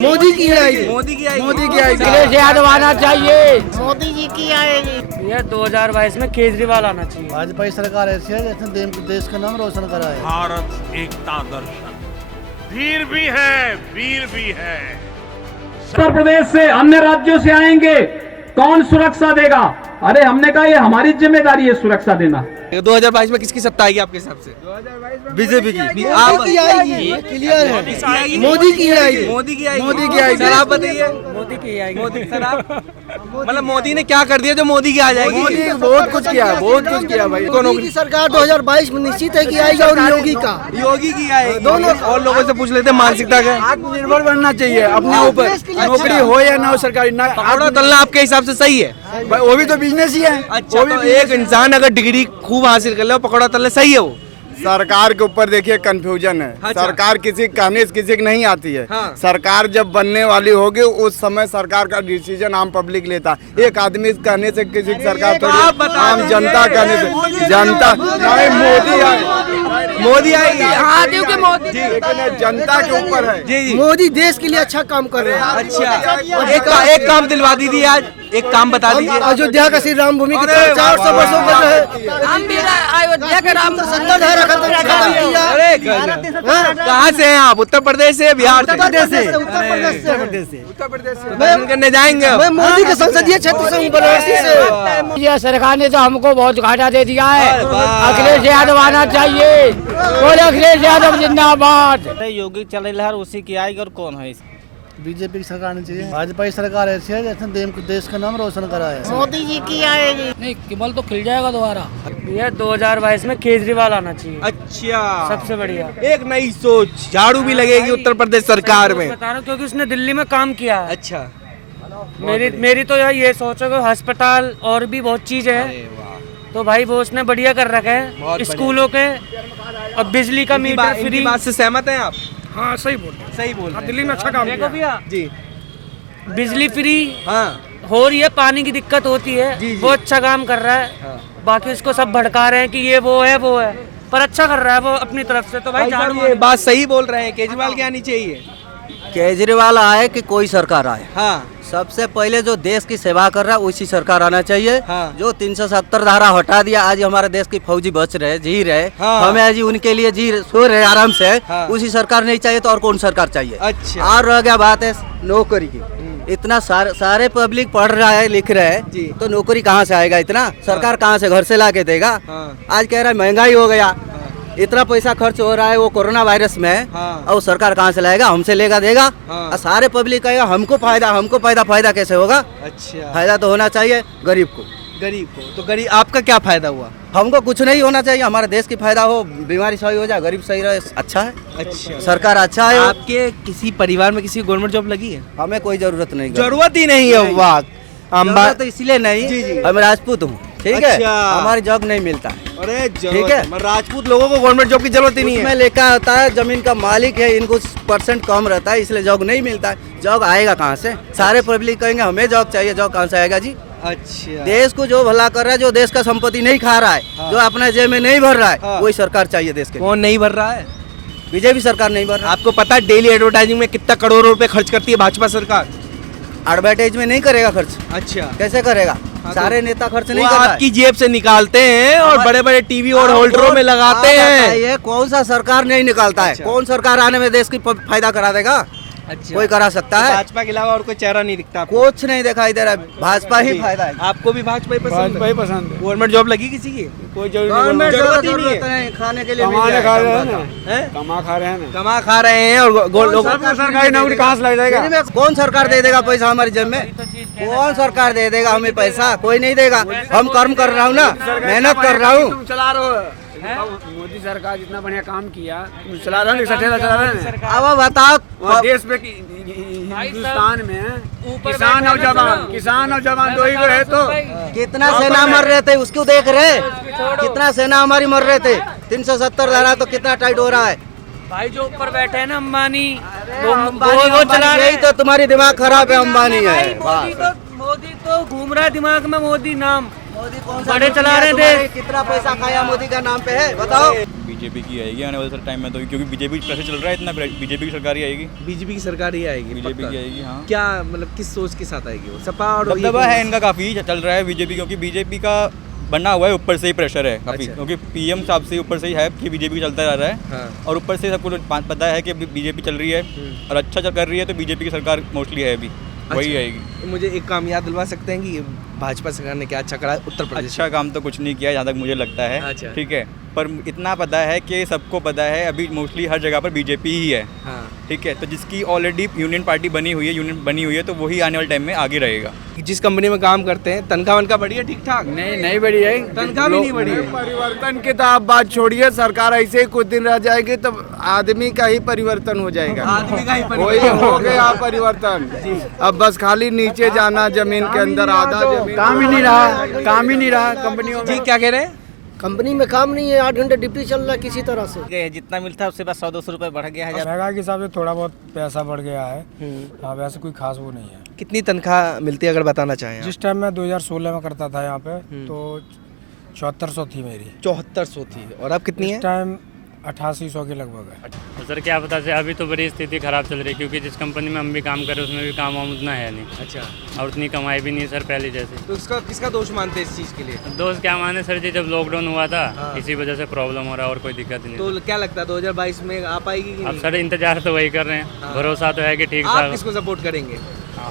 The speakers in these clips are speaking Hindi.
मोदी की आएगी, मोदी की आएगी, मोदी की आएगी। अखिलेश यादव आना चाहिए। मोदी जी की आएगी। ये 2022 में केजरीवाल आना चाहिए। भाजपा की सरकार ऐसी है जिसने देश का नाम रोशन करा है। भारत एकता दर्शन वीर भी है, वीर भी है। उत्तर प्रदेश से अन्य राज्यों से आएंगे, कौन सुरक्षा देगा? अरे हमने कहा ये हमारी जिम्मेदारी है सुरक्षा देना। 2022 में किसकी सत्ता आएगी आपके हिसाब से? बीजेपी की आप आएगी, क्लियर है। मोदी की आएगी, मोदी की आएगी, मोदी की आएगी। सर आप बताइए। मोदी की आएगी। मोदी सर आप मतलब मोदी ने क्या कर दिया जो मोदी की आ जाएगी? मोदी बहुत कुछ किया, बहुत कुछ किया भाई। मोदी की सरकार 2022 में निश्चित है कि आएगी और योगी का योगी की आएगी। दोनों और लोगों से पूछ लेते हैं मानसिकता का। आत्मनिर्भर बनना चाहिए अपने ऊपर, नौकरी हो या ना हो सरकारी ना। पकौड़ा तलना आपके हिसाब से सही है? वो भी तो बिजनेस ही है। अच्छा, तो एक इंसान अगर डिग्री खूब हासिल कर ले और पकौड़ा तलने सही है वो? सरकार के ऊपर देखिए कंफ्यूजन है। अच्छा। सरकार किसी कहने से किसी की नहीं आती है। हाँ। सरकार जब बनने वाली होगी उस समय सरकार का डिसीजन आम पब्लिक लेता है। एक आदमी कहने से किसी की सरकार थोड़ी, आप बता आम दीजिए। जनता कहने से जनता नहीं। मोदी आएगी, मोदी आएगी। हाँ क्योंकि मोदी लेकिन ये जनता के ऊपर है। जी जी। मोदी देश के लिए अच्छा काम कर रहे हैं। अच्छा, एक काम दिलवा दीजिए आज, एक काम बता दीजिए। अयोध्या का श्री राम भूमि अरे 400 वर्षों का जो है हम भी अयोध्या के राम 70 धारा खत्म किया। अरे कहाँ से हैं आप? उत्तर प्रदेश से, बिहार से? उत्तर प्रदेश से उत्तर प्रदेश से दर्शन करने जाएंगे। मैं मोदी के संसदीय क्षेत्र से हूँ, बनारसी से। ये सरकार ने तो हमको बहुत घाटा दे दिया है। अरे वाह। अखिलेश यादव आना चाहिए। बोले अखिलेश यादव जिंदाबाद। योगी चल रहा है उसी की आएगी। और कौन है? बीजेपी की सरकार नहीं चाहिए। भाजपा की सरकार ऐसी है जिसने देश का नाम रोशन करा है। मोदी जी की आएगी। नहीं कमल तो खिल जाएगा दोबारा। ये 2022 में केजरीवाल आना चाहिए। अच्छा, सबसे बढ़िया एक नई सोच, झाड़ू भी लगेगी उत्तर प्रदेश सरकार में। बता रहा हूँ क्योंकि उसने दिल्ली में काम किया है। अच्छा, मेरी तो ये सोच है कि अस्पताल और भी बहुत चीजें हैं, तो भाई वो उसने बढ़िया कर रखे बहुत हैं। बढ़िया। स्कूलों के और बिजली का मीटर फ्री। बात से सहमत हैं आप? हाँ सही बोल रहे हैं। सही बोल रहे हैं। दिल्ली में अच्छा काम देखो भैया, जी। बिजली फ्री हाँ हो रही है, पानी की दिक्कत होती है, जी, जी। वो अच्छा काम कर रहा है। हाँ। बाकी उसको सब भड़का रहे हैं कि ये वो है पर अच्छा कर रहा है वो अपनी तरफ से। तो भाई भाई साहब झाड़ू ये बात सही बोल रहे हैं, केजरीवाल की आनी चाहिए। केजरीवाल आए कि कोई सरकार आए, हाँ सबसे पहले जो देश की सेवा कर रहा है उसी सरकार आना चाहिए। हाँ। जो 370 धारा हटा दिया, आज हमारे देश की फौजी बच रहे, जी रहे। हाँ। हमें आज उनके लिए जी सो रहे आराम से। हाँ। उसी सरकार नहीं चाहिए तो और कौन सरकार चाहिए? अच्छा। और रह गया बात है नौकरी की। इतना सारे पब्लिक पढ़ रहा है, लिख रहा है, जी। तो नौकरी कहाँ से आएगा? इतना सरकार कहाँ से घर से ला के देगा? हाँ। आज कह रहा है महंगाई हो गया, इतना पैसा खर्च हो रहा है वो कोरोना वायरस में। हाँ। और सरकार कहाँ से लाएगा? हमसे लेगा देगा। हाँ। और सारे पब्लिक कहेगा हमको फायदा कैसे होगा? अच्छा, फायदा तो होना चाहिए गरीब को। गरीब को तो गरीब आपका क्या फायदा हुआ? हमको कुछ नहीं होना चाहिए, हमारे देश की फायदा हो, बीमारी सही हो जाए, गरीब सही रहे, अच्छा है। अच्छा, सरकार अच्छा है। आपके किसी परिवार में किसी गवर्नमेंट जॉब लगी है? हमें कोई जरूरत नहीं। जरूरत ही नहीं है। वाह, जरूरत तो इसलिए नहीं, जी, जी। हम राजपूत हूँ, ठीक है, अच्छा। हमारी जॉब नहीं मिलता। अरे ठीक है। राजपूत लोगों को गवर्नमेंट जॉब की जरूरत ही नहीं उसमें है। लिखा होता है जमीन का मालिक है, इनको % कम रहता है, इसलिए जॉब नहीं मिलता है। जॉब आएगा कहाँ से? सारे पब्लिक कहेंगे हमें जॉब चाहिए, जॉब कहाँ से आएगा जी? अच्छा, देश को जो भला कर रहा है, जो देश का संपत्ति नहीं खा रहा है, हाँ। जो अपने जेब में नहीं भर रहा है, हाँ। वही सरकार चाहिए देश के। कौन नहीं भर रहा है? बीजेपी सरकार नहीं भर रहा। आपको पता है डेली एडवर्टाइजिंग में कितना करोड़ों रुपए खर्च करती है भाजपा सरकार? एडवर्टाइज में नहीं करेगा खर्च, अच्छा, कैसे करेगा? हाँ, सारे तो नेता खर्च वो नहीं कर रहा है। आपकी जेब से निकालते हैं और बड़े बड़े टीवी और होल्डरों में लगाते हैं। ये कौन सा सरकार नहीं निकालता है? अच्छा। कौन सरकार आने में देश की फायदा करा देगा? अच्छा, कोई करा सकता है? भाजपा के अलावा और कोई चेहरा नहीं दिखता आपको? कुछ नहीं दिखाई दे रहा है, भाजपा ही फायदा है। आपको भी भाजपा ही पसंद है? पसंद है। गवर्नमेंट जॉब लगी किसी की? कोई गवर्नमेंट जरूरत ही नहीं जरूरत है। नहीं, खाने के लिए कमा मिल खा जाएगा। रहे हैं ना, हैं? कमा खा रहे हैं ना। कमा खा रहे हैं और लोग सरकारी नौकरी कहाँ से लग जाएगा? फ्री में कौन सरकार दे देगा पैसा हमारी जेब में? कौन सरकार दे देगा हमें पैसा? कोई नहीं देगा। हम कर्म कर रहा हूँ ना, मेहनत कर रहा हूँ। तुम चला रहे हो। मोदी सरकार जितना बढ़िया काम किया, तुम चला रहे हो, सठेरा चला रहे हैं। अब बताओ, वहाँ देश पे हिंदुस्तान में किसान और जवान दो ही को है तो कितना सेना मर रहे थे उसको देख रहे? कितना सेना हमारी मर रहे थे? 370 लड़ा तो कितना टाइट हो रहा है? भाई जो ऊपर बैठे हैं ना अंबानी, वो अंबानी चला रहे यही तो तुम्हारी दिमाग खराब है, अंबानी है। मोदी तो घूम रहा है दिमाग में, मोदी नाम मोदी कौन बड़े चला रहे थे। कितना पैसा खाया मोदी का नाम पे है बताओ? बीजेपी की आएगी आने वाले टाइम में, तो क्योंकि बीजेपी प्रेशर चल रहा है इतना, बीजेपी की सरकार ही आएगी। बीजेपी की सरकार ही आएगी? बीजेपी पक्का? की आएगी, हाँ। क्या मतलब किस सोच के साथ आएगी वो? सपा और ये दबदबा है कांग्रेस? इनका काफ़ी चल रहा है बीजेपी, क्योंकि बीजेपी का बना हुआ है, ऊपर से ही प्रेशर है काफ़ी, अच्छा। क्योंकि पीएम साहब से ऊपर से ही है कि बीजेपी चलता रह रहा है। हाँ। और ऊपर से सबको पता है कि बीजेपी चल रही है और अच्छा चल कर रही है, तो बीजेपी की सरकार मोस्टली है अभी, वही अच्छा। आएगी। तो मुझे एक काम याद दिलवा सकते हैं कि भाजपा सरकार ने क्या अच्छा करा है उत्तर प्रदेश अच्छा काम तो कुछ नहीं किया जहाँ तक मुझे लगता है, अच्छा। ठीक है, पर इतना पता है कि सबको पता है अभी मोस्टली हर जगह पर बीजेपी ही है, हाँ। ठीक है, तो जिसकी ऑलरेडी यूनियन पार्टी बनी हुई है, तो वही आने वाले टाइम में आगे रहेगा। जिस कंपनी में काम करते हैं तनख्वाह वनख्वाह बढ़ी है ठीक ठाक? नहीं बढ़ी है, तनख्वाह भी नहीं बढ़ी है। परिवर्तन की तो आप बात छोड़िए, सरकार ऐसे ही कुछ दिन रह जाएगी तो आदमी का ही परिवर्तन हो जाएगा। आदमी का ही वही परिवर्तन हो गया परिवर्तन। अब बस खाली नीचे जाना, जमीन के अंदर आधा जमीन, काम ही नहीं रहा कंपनियों जी क्या कह रहे हैं? कंपनी में काम नहीं है, 8 घंटे ड्यूटी चल रहा है किसी तरह से। जितना मिलता है उससे बस 100-200 रुपये बढ़ गया है। महंगाई के हिसाब से थोड़ा बहुत पैसा बढ़ गया है, हाँ, वैसे कोई खास वो नहीं है। कितनी तनख्वाह मिलती है अगर बताना चाहें? जिस टाइम मैं 2016 में करता था यहाँ पे तो 7400 थी मेरी। 7400 थी, और अब कितनी है? इस टाइम 8800 के लगभग है। तो सर क्या पता चले, अभी तो बड़ी स्थिति खराब चल रही है, क्योंकि जिस कंपनी में हम भी काम कर रहे हैं उसमें भी काम वाम उतना है नहीं। अच्छा। और उतनी कमाई भी नहीं है सर पहले जैसे। तो इसका किसका दोष मानते हैं इस चीज़ के लिए? दोस्त क्या माने सर जी, जब लॉकडाउन हुआ था हाँ। इसी वजह से प्रॉब्लम हो रहा है, और कोई दिक्कत नहीं। तो क्या लगता है 2022 में आ पाएगी कि अब नहीं? सर इंतजार तो वही कर रहे हैं, हाँ। भरोसा तो है कि ठीक आप ठाक। किसको सपोर्ट करेंगे?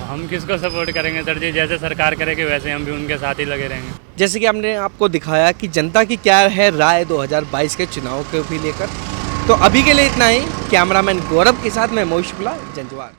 हम किसको सपोर्ट करेंगे सर जी, जैसे सरकार करेगी वैसे हम भी उनके साथ ही लगे रहेंगे। जैसे कि हमने आपको दिखाया कि जनता की क्या है राय 2022 के चुनाव को भी लेकर। तो अभी के लिए इतना ही। कैमरामैन गौरव के साथ मैं मोहित शुक्ला, जंजवार।